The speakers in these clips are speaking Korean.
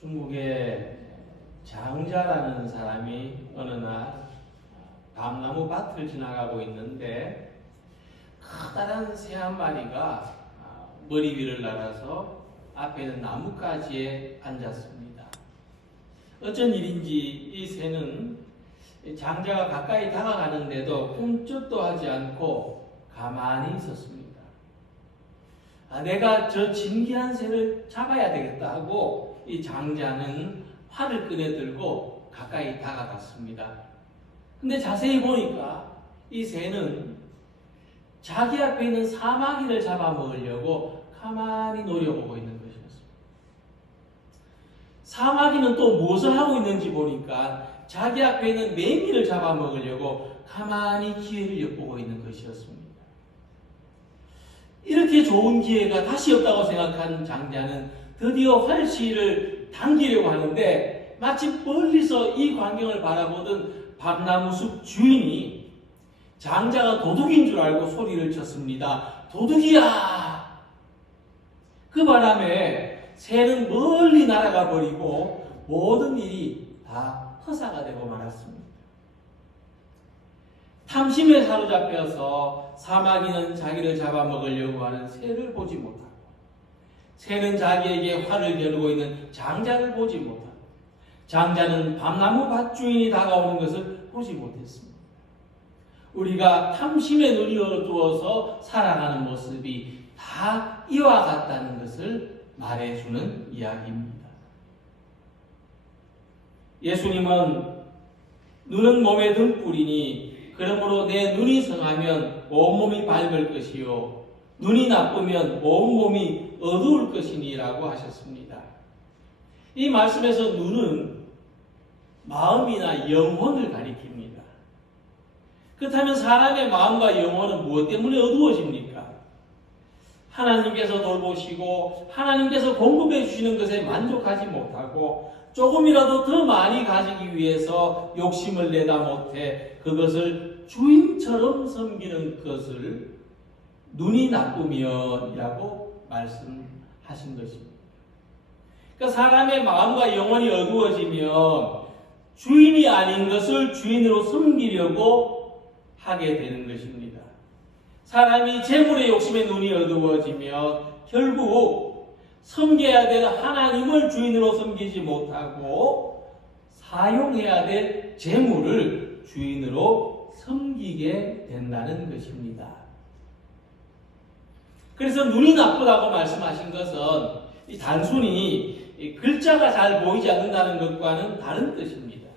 중국의 장자라는 사람이 어느 날 밤나무 밭을 지나가고 있는데 커다란 새 한 마리가 머리 위를 날아서 앞에 있는 나뭇가지에 앉았습니다. 어쩐 일인지 이 새는 장자가 가까이 다가가는데도 꿈쩍도 하지 않고 가만히 있었습니다. 내가 저 진귀한 새를 잡아야 되겠다 하고 이 장자는 활을 꺼내들고 가까이 다가갔습니다. 근데 자세히 보니까 이 새는 자기 앞에 있는 사마귀를 잡아먹으려고 가만히 노려보고 있는 것이었습니다. 사마귀는 또 무엇을 하고 있는지 보니까 자기 앞에 있는 매미를 잡아먹으려고 가만히 기회를 엿보고 있는 것이었습니다. 이렇게 좋은 기회가 다시 없다고 생각한 장자는 드디어 활시를 당기려고 하는데 마치 멀리서 이 광경을 바라보던 밤나무숲 주인이 장자가 도둑인 줄 알고 소리를 쳤습니다. 도둑이야! 그 바람에 새는 멀리 날아가 버리고 모든 일이 다 허사가 되고 말았습니다. 탐심에 사로잡혀서 사마귀는 자기를 잡아먹으려고 하는 새를 보지 못하고 새는 자기에게 활을 겨누고 있는 장자를 보지 못하고 장자는 밤나무 밭주인이 다가오는 것을 보지 못했습니다. 우리가 탐심에 눈이 어두워서 살아가는 모습이 다 이와 같다는 것을 말해주는 이야기입니다. 예수님은 눈은 몸의 등불이니 그러므로 내 눈이 성하면 온몸이 밝을 것이요 눈이 나쁘면 온몸이 어두울 것이니라고 하셨습니다. 이 말씀에서 눈은 마음이나 영혼을 가리킵니다. 그렇다면 사람의 마음과 영혼은 무엇 때문에 어두워집니까? 하나님께서 돌보시고 하나님께서 공급해 주시는 것에 만족하지 못하고 조금이라도 더 많이 가지기 위해서 욕심을 내다 못해 그것을 주인처럼 섬기는 것을 눈이 나쁘면이라고 말씀하신 것입니다. 그러니까 사람의 마음과 영혼이 어두워지면 주인이 아닌 것을 주인으로 섬기려고 하게 되는 것입니다. 사람이 재물의 욕심에 눈이 어두워지면 결국 섬겨야 될 하나님을 주인으로 섬기지 못하고 사용해야 될 재물을 주인으로 섬기게 된다는 것입니다. 그래서 눈이 나쁘다고 말씀하신 것은 단순히 글자가 잘 보이지 않는다는 것과는 다른 뜻입니다.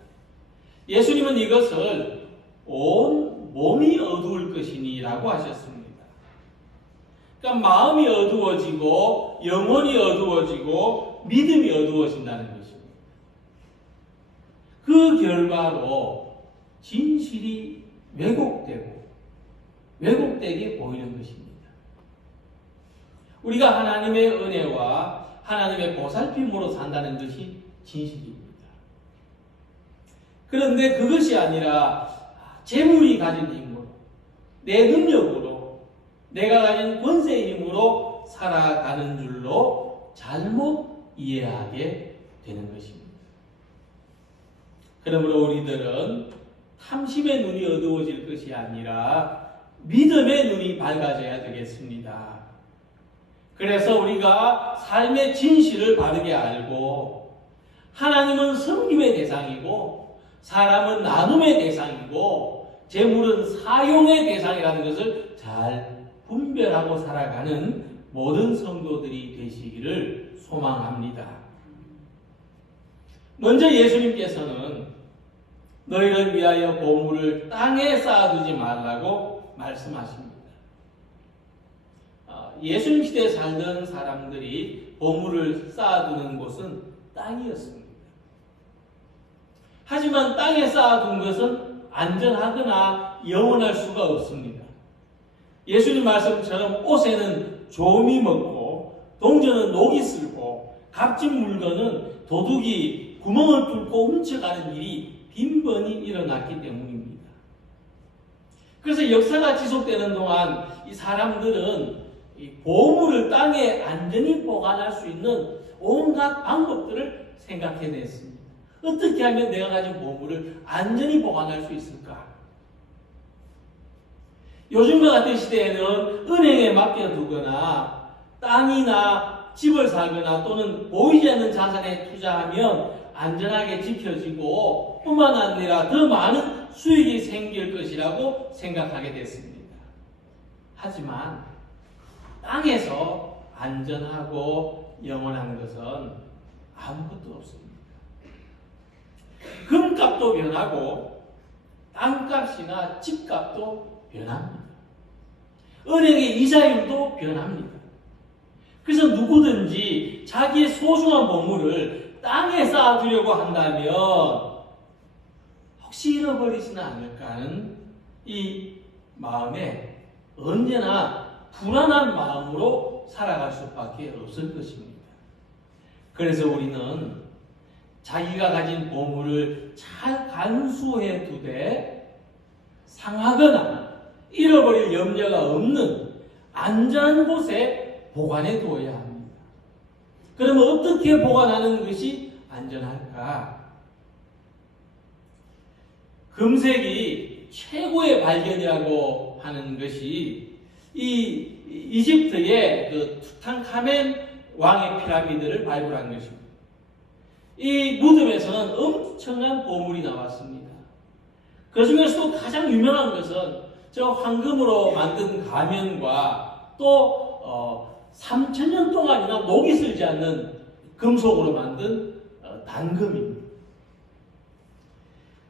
예수님은 이것을 온 몸이 어두울 것이니라고 하셨습니다. 그러니까 마음이 어두워지고 영혼이 어두워지고 믿음이 어두워진다는 것입니다. 그 결과로 진실이 왜곡되게 보이는 것입니다. 우리가 하나님의 은혜와 하나님의 보살핌으로 산다는 것이 진실입니다. 그런데 그것이 아니라 재물이 가진 힘으로, 내 능력으로, 내가 가진 권세의 힘으로 살아가는 줄로 잘못 이해하게 되는 것입니다. 그러므로 우리들은 탐심의 눈이 어두워질 것이 아니라 믿음의 눈이 밝아져야 되겠습니다. 그래서 우리가 삶의 진실을 바르게 알고 하나님은 섬김의 대상이고 사람은 나눔의 대상이고 재물은 사용의 대상이라는 것을 잘 분별하고 살아가는 모든 성도들이 되시기를 소망합니다. 먼저 예수님께서는 너희를 위하여 보물을 땅에 쌓아두지 말라고 말씀하십니다. 예수님 시대에 살던 사람들이 보물을 쌓아두는 곳은 땅이었습니다. 하지만 땅에 쌓아둔 것은 안전하거나 영원할 수가 없습니다. 예수님 말씀처럼 옷에는 조미 먹고 동전은 녹이 슬고 값진 물건은 도둑이 구멍을 뚫고 훔쳐가는 일이 빈번히 일어났기 때문입니다. 그래서 역사가 지속되는 동안 이 사람들은 이 보물을 땅에 안전히 보관할 수 있는 온갖 방법들을 생각해냈습니다. 어떻게 하면 내가 가진 보물을 안전히 보관할 수 있을까? 요즘과 같은 시대에는 은행에 맡겨두거나 땅이나 집을 사거나 또는 보이지 않는 자산에 투자하면 안전하게 지켜지고 뿐만 아니라 더 많은 수익이 생길 것이라고 생각하게 됐습니다. 하지만 땅에서 안전하고 영원한 것은 아무것도 없습니다. 금값도 변하고 땅값이나 집값도 변합니다. 은행의 이자율도 변합니다. 그래서 누구든지 자기의 소중한 보물을 땅에 쌓아두려고 한다면 혹시 잃어버리지는 않을까 하는 이 마음에 언제나 불안한 마음으로 살아갈 수밖에 없을 것입니다. 그래서 우리는 자기가 가진 보물을 잘 간수해 두되 상하거나 잃어버릴 염려가 없는 안전한 곳에 보관해 두어야 합니다. 그러면 어떻게 보관하는 것이 안전할까? 금색이 최고의 발견이라고 하는 것이 이 이집트의 그 투탕카멘 왕의 피라미드를 발굴한 것입니다. 이 무덤에서는 엄청난 보물이 나왔습니다. 그 중에서도 가장 유명한 것은 저 황금으로 만든 가면과 또 3,000년 동안이나 녹이 슬지 않는 금속으로 만든 단금입니다.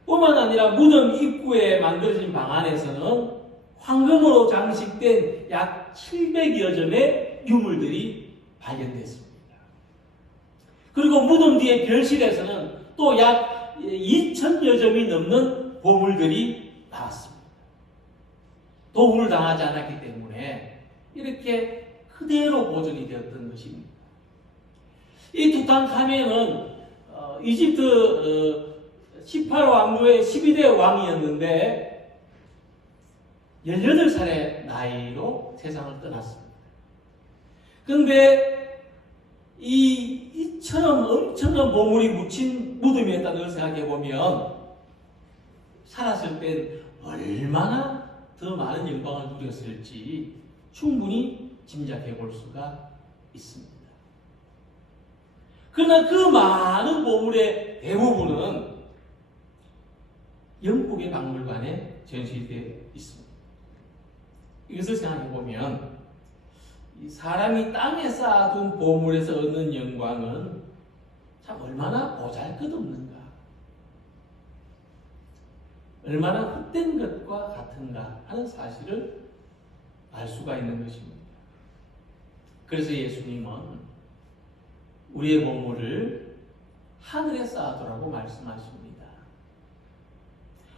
뿐만 아니라 무덤 입구에 만들어진 방 안에서는 황금으로 장식된 약 700여 점의 유물들이 발견됐습니다. 그리고 무덤 뒤의 별실에서는 또 약 2,000여 점이 넘는 보물들이 나왔습니다. 도굴을 당하지 않았기 때문에 이렇게 그대로 보존이 되었던 것입니다. 이 투탕카멘은 이집트 18왕조의 12대 왕이었는데 18살의 나이로 세상을 떠났습니다. 그런데 이처럼 엄청난 보물이 묻힌 무덤이었다는 걸 생각해 보면 살았을 땐 얼마나 더 많은 영광을 누렸을지 충분히 짐작해 볼 수가 있습니다. 그러나 그 많은 보물의 대부분은 영국의 박물관에 전시되어 있습니다. 이것을 생각해 보면 사람이 땅에 쌓아둔 보물에서 얻는 영광은 참 얼마나 보잘것없는가, 얼마나 헛된 것과 같은가 하는 사실을 알 수가 있는 것입니다. 그래서 예수님은 우리의 보물을 하늘에 쌓아두라고 말씀하십니다.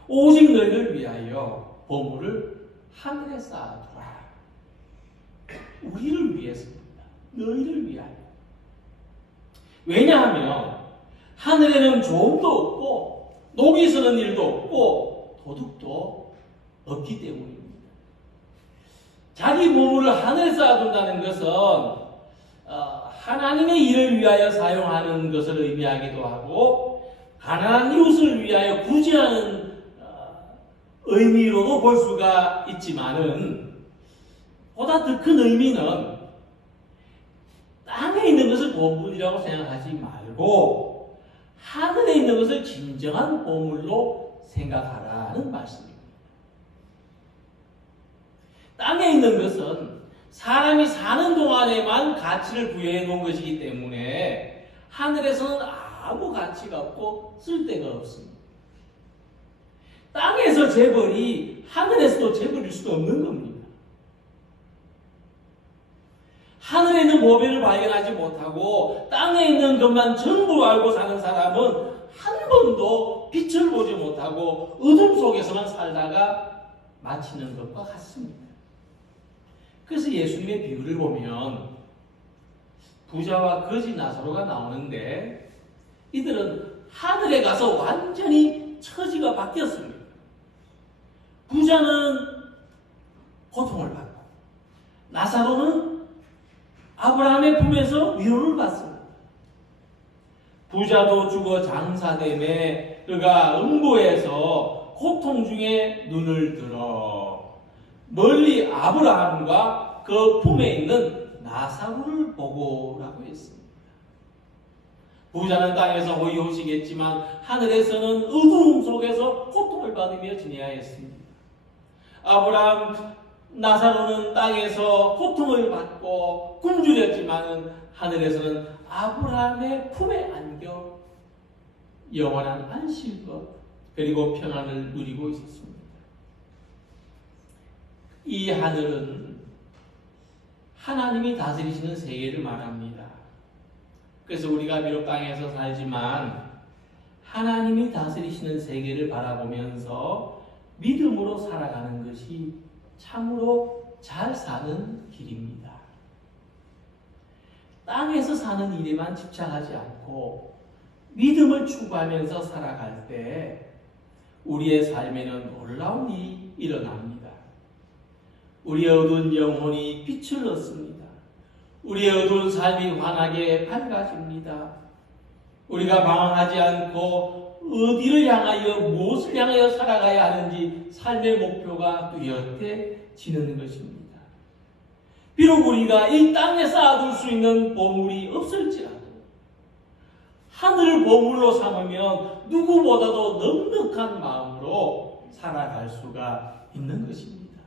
오직 너희를 위하여 보물을 하늘에 쌓아두라. 우리를 위해서입니다. 너희를 위하여. 왜냐하면 하늘에는 조음도 없고 녹이 서는 일도 없고 도둑도 없기 때문입니다. 자기 보물을 하늘에 쌓아둔다는 것은 하나님의 일을 위하여 사용하는 것을 의미하기도 하고 가난한 이웃을 위하여 구제하는 의미로도 볼 수가 있지만은 보다 더 큰 의미는 땅에 있는 것을 보물이라고 생각하지 말고 하늘에 있는 것을 진정한 보물로 생각하라는 말씀입니다. 땅에 있는 것은 사람이 사는 동안에만 가치를 부여해 놓은 것이기 때문에 하늘에서는 아무 가치가 없고 쓸데가 없습니다. 땅에서 재벌이 하늘에서도 재벌일 수도 없는 겁니다. 하늘에 있는 보배를 발견하지 못하고 땅에 있는 것만 전부로 알고 사는 사람은 한 번도 빛을 보지 못하고 어둠 속에서만 살다가 마치는 것과 같습니다. 그래서 예수님의 비유를 보면 부자와 거지 나사로가 나오는데 이들은 하늘에 가서 완전히 처지가 바뀌었습니다. 부자는 고통을 받고 나사로는 아브라함의 품에서 위로를 받습니다. 부자도 죽어 장사됨에 그가 음부에서 고통 중에 눈을 들어 멀리 아브라함과 그 품에 있는 나사로를 보고라고 했습니다. 부자는 땅에서 호의호식했지만 하늘에서는 어두움 속에서 고통을 받으며 지내야했습니다. 아브라함, 나사로는 땅에서 고통을 받고 굶주렸지만 하늘에서는 아브라함의 품에 안겨 영원한 안식과 그리고 평안을 누리고 있었습니다. 이 하늘은 하나님이 다스리시는 세계를 말합니다. 그래서 우리가 비록 땅에서 살지만 하나님이 다스리시는 세계를 바라보면서 믿음으로 살아가는 것이 참으로 잘 사는 길입니다. 땅에서 사는 일에만 집착하지 않고 믿음을 추구하면서 살아갈 때 우리의 삶에는 놀라운 일이 일어납니다. 우리의 어두운 영혼이 빛을 얻습니다. 우리의 어두운 삶이 환하게 밝아집니다. 우리가 방황하지 않고 어디를 향하여 무엇을 향하여 살아가야 하는지 삶의 목표가 뚜렷해지는 것입니다. 비록 우리가 이 땅에 쌓아둘 수 있는 보물이 없을지라도 하늘을 보물로 삼으면 누구보다도 넉넉한 마음으로 살아갈 수가 있는 것입니다.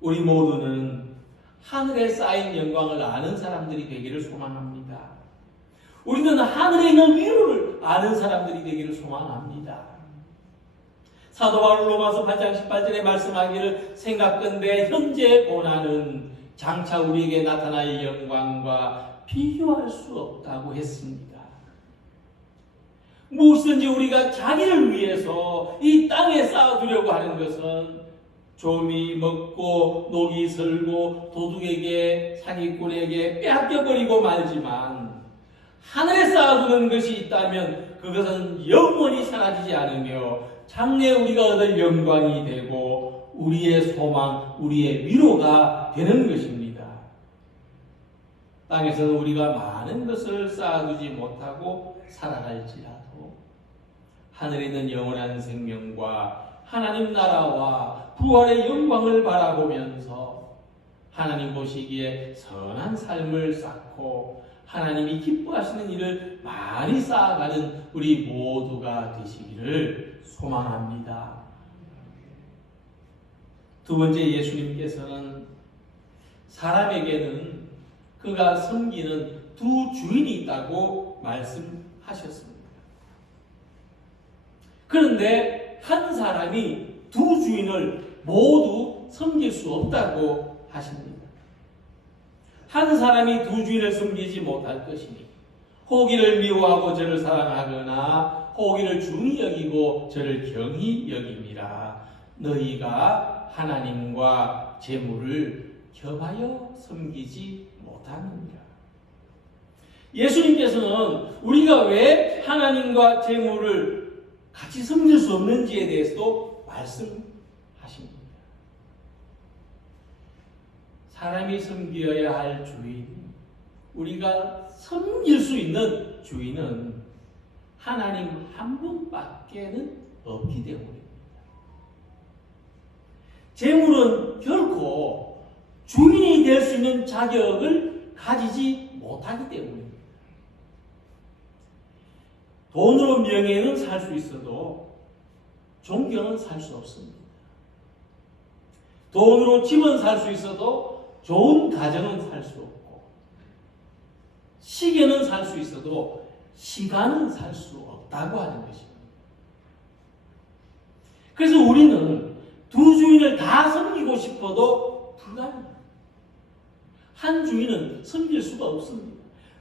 우리 모두는 하늘에 쌓인 영광을 아는 사람들이 되기를 소망합니다. 우리는 하늘에 있는 위로를 아는 사람들이 되기를 소망합니다. 사도 바울 로마서 8장 18절에 말씀하기를 생각건대 현재 고난은 장차 우리에게 나타날 영광과 비교할 수 없다고 했습니다. 무엇이든지 우리가 자기를 위해서 이 땅에 쌓아두려고 하는 것은 좀이 먹고 녹이 슬고 도둑에게 사기꾼에게 빼앗겨버리고 말지만 하늘에 쌓아두는 것이 있다면 그것은 영원히 사라지지 않으며 장래 우리가 얻을 영광이 되고 우리의 소망, 우리의 위로가 되는 것입니다. 땅에서는 우리가 많은 것을 쌓아두지 못하고 살아갈지라도 하늘에 있는 영원한 생명과 하나님 나라와 부활의 영광을 바라보면서 하나님 보시기에 선한 삶을 쌓고 하나님이 기뻐하시는 일을 많이 쌓아가는 우리 모두가 되시기를 소망합니다. 두 번째, 예수님께서는 사람에게는 그가 섬기는 두 주인이 있다고 말씀하셨습니다. 그런데 한 사람이 두 주인을 모두 섬길 수 없다고 하십니다. 한 사람이 두 주인을 섬기지 못할 것이니 호기를 미워하고 저를 사랑하거나 호기를 중히 여기고 저를 경히 여김이라. 너희가 하나님과 재물을 겹하여 섬기지 못하느니라. 예수님께서는 우리가 왜 하나님과 재물을 같이 섬길 수 없는지에 대해서도 말씀하십니다. 사람이 섬겨야 할 주인, 우리가 섬길 수 있는 주인은 하나님 한 분밖에는 없기 때문입니다. 재물은 결코 주인이 될 수 있는 자격을 가지지 못하기 때문입니다. 돈으로 명예는 살 수 있어도 존경은 살 수 없습니다. 돈으로 집은 살 수 있어도 좋은 가정은 살 수 없고, 시계는 살 수 있어도 시간은 살 수 없다고 하는 것입니다. 그래서 우리는 두 주인을 다 섬기고 싶어도 불가능합니다. 한 주인은 섬길 수가 없습니다.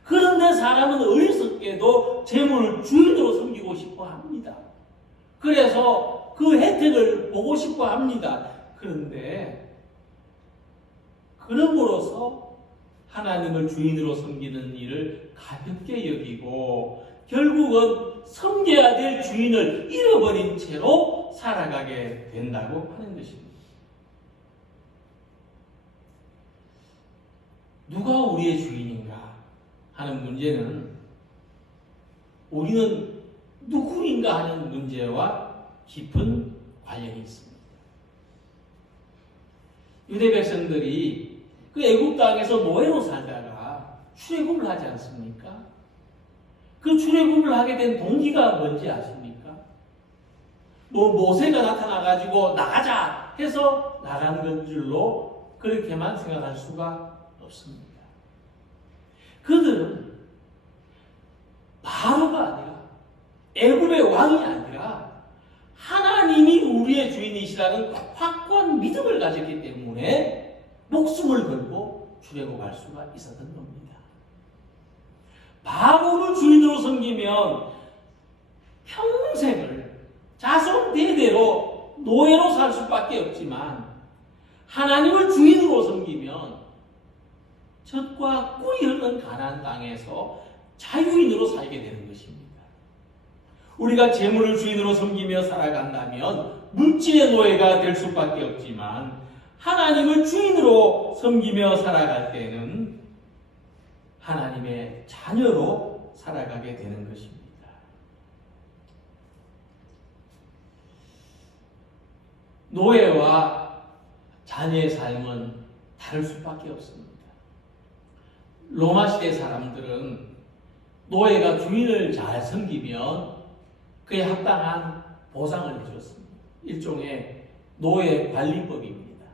그런데 사람은 어리석게도 재물을 주인으로 섬기고 싶어 합니다. 그래서 그 혜택을 보고 싶어 합니다. 그런데 그럼으로써 하나님을 주인으로 섬기는 일을 가볍게 여기고 결국은 섬겨야 될 주인을 잃어버린 채로 살아가게 된다고 하는 것입니다. 누가 우리의 주인인가 하는 문제는 우리는 누구인가 하는 문제와 깊은 관련이 있습니다. 유대 백성들이 그 애굽 땅에서 노예로 살다가 출애굽을 하지 않습니까? 그 출애굽을 하게 된 동기가 뭔지 아십니까? 모세가 나타나가지고 나가자 해서 나간 건 줄로 그렇게만 생각할 수가 없습니다. 그들은 바로가 아니라 애굽의 왕이 아니라 하나님이 우리의 주인이시라는 확고한 믿음을 가졌기 때문에 목숨을 걸고 출애굽할 수가 있었던 겁니다. 바로를 주인으로 섬기면 평생을 자손 대대로 노예로 살 수밖에 없지만 하나님을 주인으로 섬기면 젖과 꿀이 흐르는 가나안 땅에서 자유인으로 살게 되는 것입니다. 우리가 재물을 주인으로 섬기며 살아간다면 물질의 노예가 될 수밖에 없지만 하나님을 주인으로 섬기며 살아갈 때는 하나님의 자녀로 살아가게 되는 것입니다. 노예와 자녀의 삶은 다를 수밖에 없습니다. 로마 시대 사람들은 노예가 주인을 잘 섬기면 그에 합당한 보상을 해줬습니다. 일종의 노예 관리법입니다.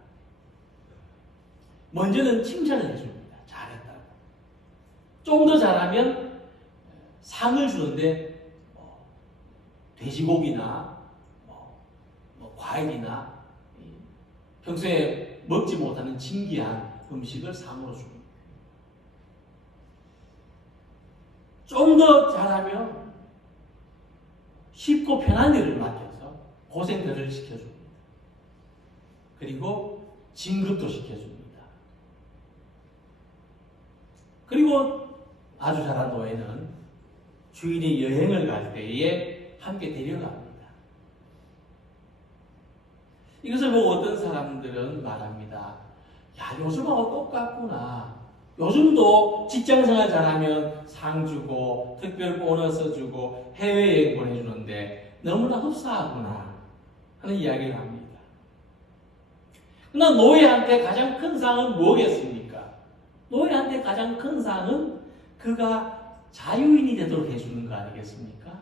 먼저는 칭찬을 해줍니다. 잘했다고. 좀 더 잘하면 상을 주는데 돼지고기나 과일이나 평소에 먹지 못하는 진귀한 음식을 상으로 줍니다. 좀 더 잘하면 쉽고 편한 일을 맡겨서 고생들을 시켜줍니다. 그리고 진급도 시켜줍니다. 그리고 아주 잘한 노예는 주인이 여행을 갈 때에 함께 데려갑니다. 이것을 보고 어떤 사람들은 말합니다. 야, 요즘하고 똑같구나. 요즘도 직장생활 잘하면 상 주고 특별 보너스 주고 해외여행 보내주는데 너무나 흡사하구나 하는 이야기를 합니다. 그러나 노예한테 가장 큰 상은 뭐겠습니까? 노예한테 가장 큰 상은 그가 자유인이 되도록 해주는 거 아니겠습니까?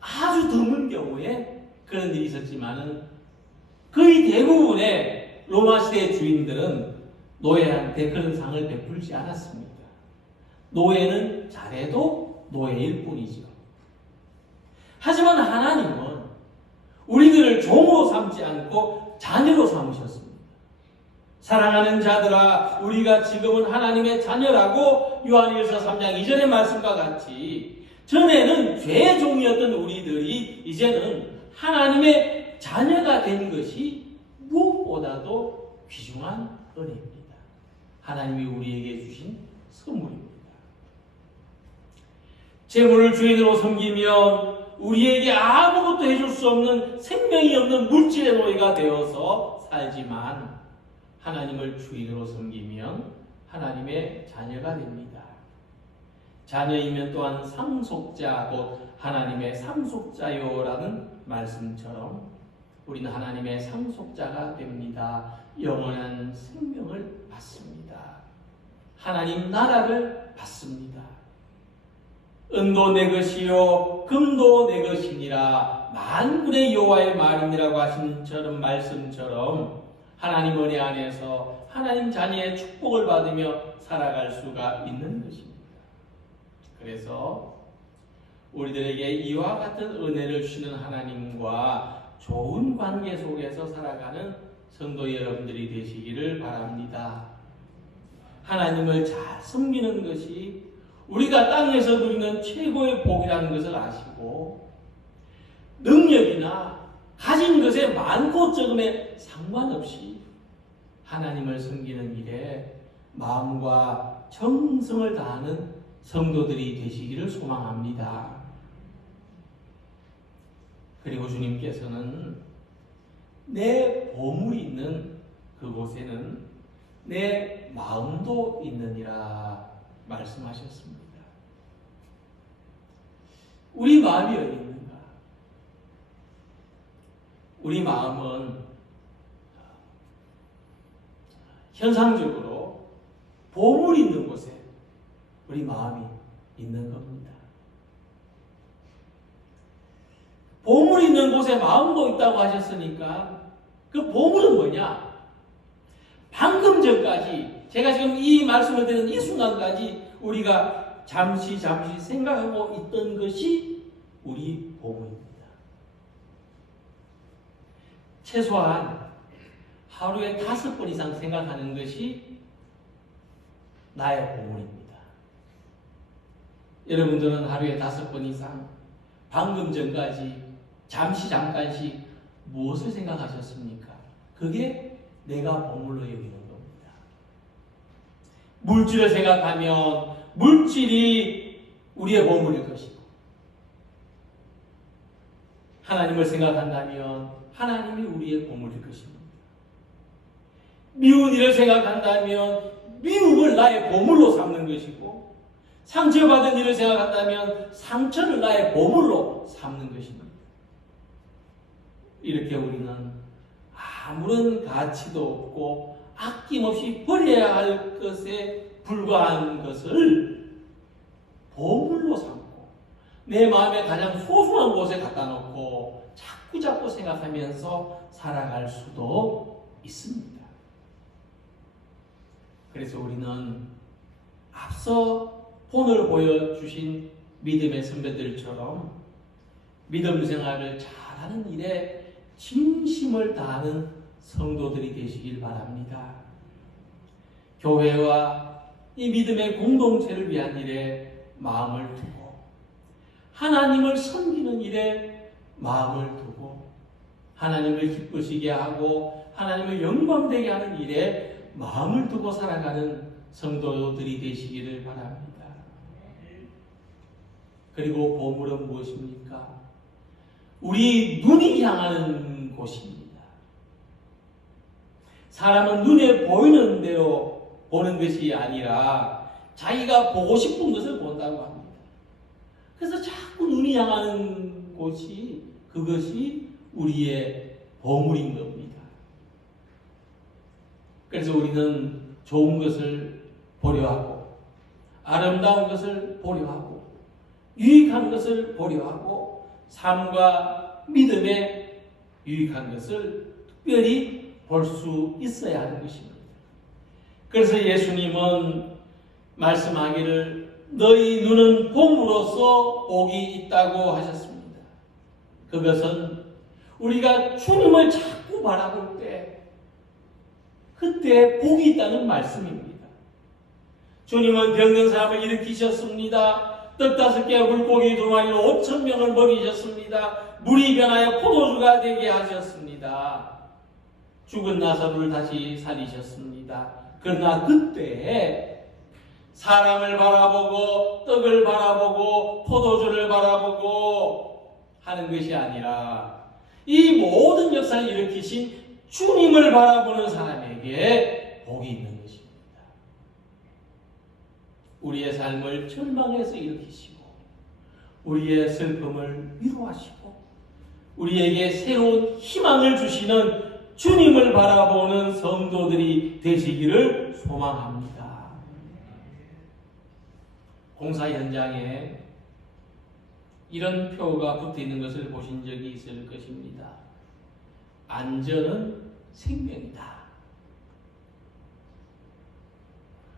아주 드문 경우에 그런 일이 있었지만은 거의 대부분의 로마 시대의 주인들은 노예한테 그런 상을 베풀지 않았습니다. 노예는 잘해도 노예일 뿐이죠. 하지만 하나님은 우리들을 종으로 삼지 않고 자녀로 삼으셨습니다. 사랑하는 자들아, 우리가 지금은 하나님의 자녀라고 요한일서 3장 2절의 말씀과 같이 전에는 죄의 종이었던 우리들이 이제는 하나님의 자녀가 된 것이 무엇보다도 귀중한 은혜입니다. 하나님이 우리에게 주신 선물입니다. 재물을 주인으로 섬기면 우리에게 아무것도 해줄 수 없는 생명이 없는 물질의 노예가 되어서 살지만 하나님을 주인으로 섬기면 하나님의 자녀가 됩니다. 자녀이면 또한 상속자, 곧 하나님의 상속자요라는 말씀처럼 우리는 하나님의 상속자가 됩니다. 영원한 생명을 받습니다. 하나님 나라를 받습니다. 은도 내 것이요 금도 내 것이니라 만군의 여호와의 말이니라고 하신 저런 말씀처럼 하나님 은혜 안에서 하나님 자녀의 축복을 받으며 살아갈 수가 있는 것입니다. 그래서 우리들에게 이와 같은 은혜를 주시는 하나님과 좋은 관계 속에서 살아가는 성도 여러분들이 되시기를 바랍니다. 하나님을 잘 섬기는 것이 우리가 땅에서 누리는 최고의 복이라는 것을 아시고 능력이나 가진 것에 많고 적음에 상관없이 하나님을 섬기는 일에 마음과 정성을 다하는 성도들이 되시기를 소망합니다. 그리고 주님께서는 내 보물이 있는 그곳에는 내 마음도 있느니라 말씀하셨습니다. 우리 마음이 어디 있는가? 우리 마음은 현상적으로 보물 있는 곳에 우리 마음이 있는 겁니다. 보물 있는 곳에 마음도 있다고 하셨으니까 그 보물은 뭐냐? 방금 전까지 제가 지금 이 말씀을 드리는 이 순간까지 우리가 잠시 생각하고 있던 것이 우리 보물입니다. 최소한 하루에 5번 이상 생각하는 것이 나의 보물입니다. 여러분들은 하루에 5번 이상 방금 전까지 잠깐씩 무엇을 생각하셨습니까? 그게 내가 보물로 여기는 겁니다. 물질을 생각하면 물질이 우리의 보물일 것이고, 하나님을 생각한다면 하나님이 우리의 보물일 것입니다. 미운 일을 생각한다면 미움을 나의 보물로 삼는 것이고, 상처받은 일을 생각한다면 상처를 나의 보물로 삼는 것입니다. 이렇게 우리는 아무런 가치도 없고 아낌없이 버려야 할 것에 불과한 것을 보물로 삼고 내 마음의 가장 소중한 곳에 갖다 놓고 자꾸 생각하면서 살아갈 수도 있습니다. 그래서 우리는 앞서 본을 보여주신 믿음의 선배들처럼 믿음 생활을 잘하는 일에 진심을 다하는 성도들이 되시길 바랍니다. 교회와 이 믿음의 공동체를 위한 일에 마음을 두고 하나님을 섬기는 일에 마음을 두고 하나님을 기쁘시게 하고 하나님을 영광되게 하는 일에 마음을 두고 살아가는 성도들이 되시기를 바랍니다. 그리고 보물은 무엇입니까? 우리 눈이 향하는 곳입니다. 사람은 눈에 보이는 대로 보는 것이 아니라 자기가 보고 싶은 것을 본다고 합니다. 그래서 자꾸 눈이 향하는 곳이 그것이 우리의 보물인 겁니다. 그래서 우리는 좋은 것을 보려 하고 아름다운 것을 보려 하고 유익한 것을 보려 하고 삶과 믿음에 유익한 것을 특별히 볼 수 있어야 하는 것입니다. 그래서 예수님은 말씀하기를 너희 눈은 봄으로써 복이 있다고 하셨습니다. 그것은 우리가 주님을 자꾸 바라볼 때 그때 복이 있다는 말씀입니다. 주님은 병든 사람을 일으키셨습니다. 떡 5개 물고기 2마리로 5,000명을 먹이셨습니다. 물이 변하여 포도주가 되게 하셨습니다. 죽은 나사로를 다시 살리셨습니다. 그러나 그때 사람을 바라보고 떡을 바라보고 포도주를 바라보고 하는 것이 아니라 이 모든 역사를 일으키신 주님을 바라보는 사람에게 복이 있는 것입니다. 우리의 삶을 절망에서 일으키시고 우리의 슬픔을 위로하시고 우리에게 새로운 희망을 주시는 주님을 바라보는 성도들이 되시기를 소망합니다. 공사 현장에 이런 표가 붙어 있는 것을 보신 적이 있을 것입니다. 안전은 생명이다.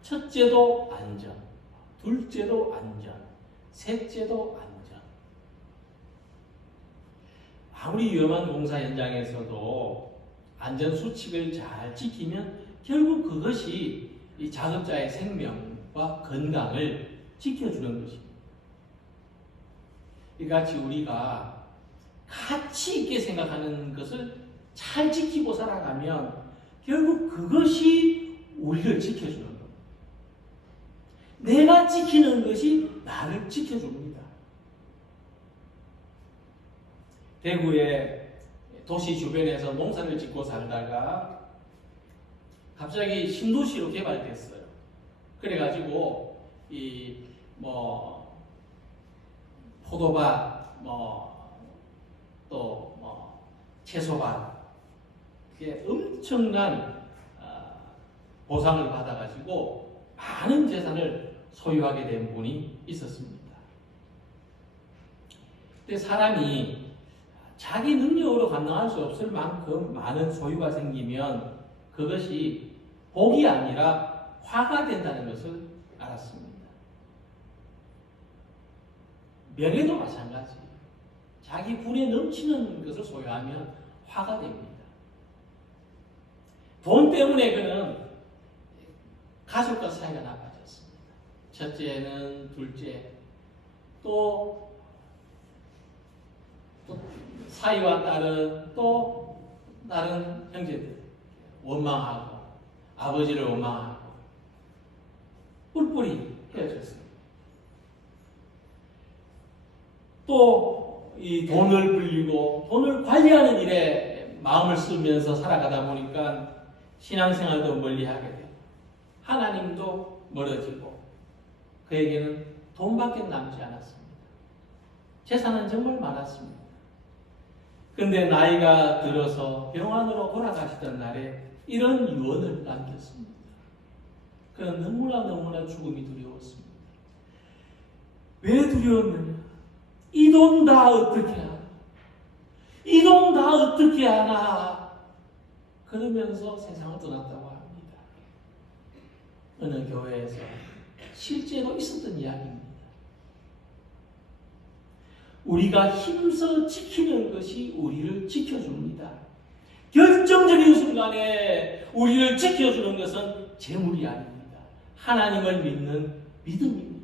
첫째도 안전, 둘째도 안전, 셋째도 안전. 아무리 위험한 공사 현장에서도 안전 수칙을 잘 지키면 결국 그것이 이 작업자의 생명과 건강을 지켜주는 것입니다. 이같이 우리가 가치 있게 생각하는 것을 잘 지키고 살아가면 결국 그것이 우리를 지켜주는 겁니다. 내가 지키는 것이 나를 지켜줍니다. 대구의 도시 주변에서 농사를 짓고 살다가 갑자기 신도시로 개발됐어요. 그래가지고 뭐 포도밭, 또 채소밭, 그게 엄청난 보상을 받아가지고 많은 재산을 소유하게 된 분이 있었습니다. 근데 사람이 자기 능력으로 감당할 수 없을 만큼 많은 소유가 생기면 그것이 복이 아니라 화가 된다는 것을 알았습니다. 명예도 마찬가지. 자기 분에 넘치는 것을 소유하면 화가 됩니다. 돈 때문에 그는 가족과 사이가 나빠졌습니다. 첫째는 둘째, 또 사이와 딸은 또 다른 형제들 원망하고 아버지를 원망하고 뿔뿔이 헤어졌습니다. 또 이 돈을 불리고 돈을 관리하는 일에 마음을 쓰면서 살아가다 보니까 신앙생활도 멀리하게 되고 하나님도 멀어지고 그에게는 돈밖에 남지 않았습니다. 재산은 정말 많았습니다. 그런데 나이가 들어서 병원으로 돌아가시던 날에 이런 유언을 남겼습니다. 그는 너무나 죽음이 두려웠습니다. 왜 두려웠느냐? 이 돈 다 어떻게 하나? 이 돈 다 어떻게 하나? 그러면서 세상을 떠났다고 합니다. 어느 교회에서 실제로 있었던 이야기입니다. 우리가 힘써 지키는 것이 우리를 지켜줍니다. 결정적인 순간에 우리를 지켜주는 것은 재물이 아닙니다. 하나님을 믿는 믿음입니다.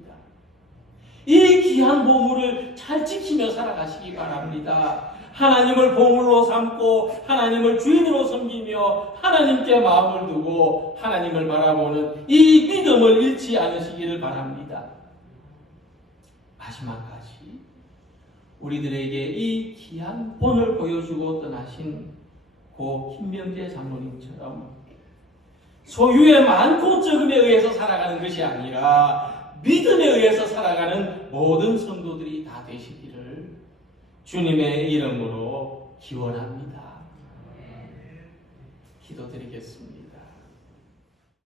이 귀한 보물을 잘 지키며 살아가시기 바랍니다. 하나님을 보물로 삼고 하나님을 주인으로 섬기며 하나님께 마음을 두고 하나님을 바라보는 이 믿음을 잃지 않으시기를 바랍니다. 마지막까지 우리들에게 이 귀한 본을 보여주고 떠나신 고 김명재 장로님처럼 소유의 많고 적음에 의해서 살아가는 것이 아니라 믿음에 의해서 살아가는 모든 성도들이 다 되시기를 주님의 이름으로 기원합니다. 기도드리겠습니다.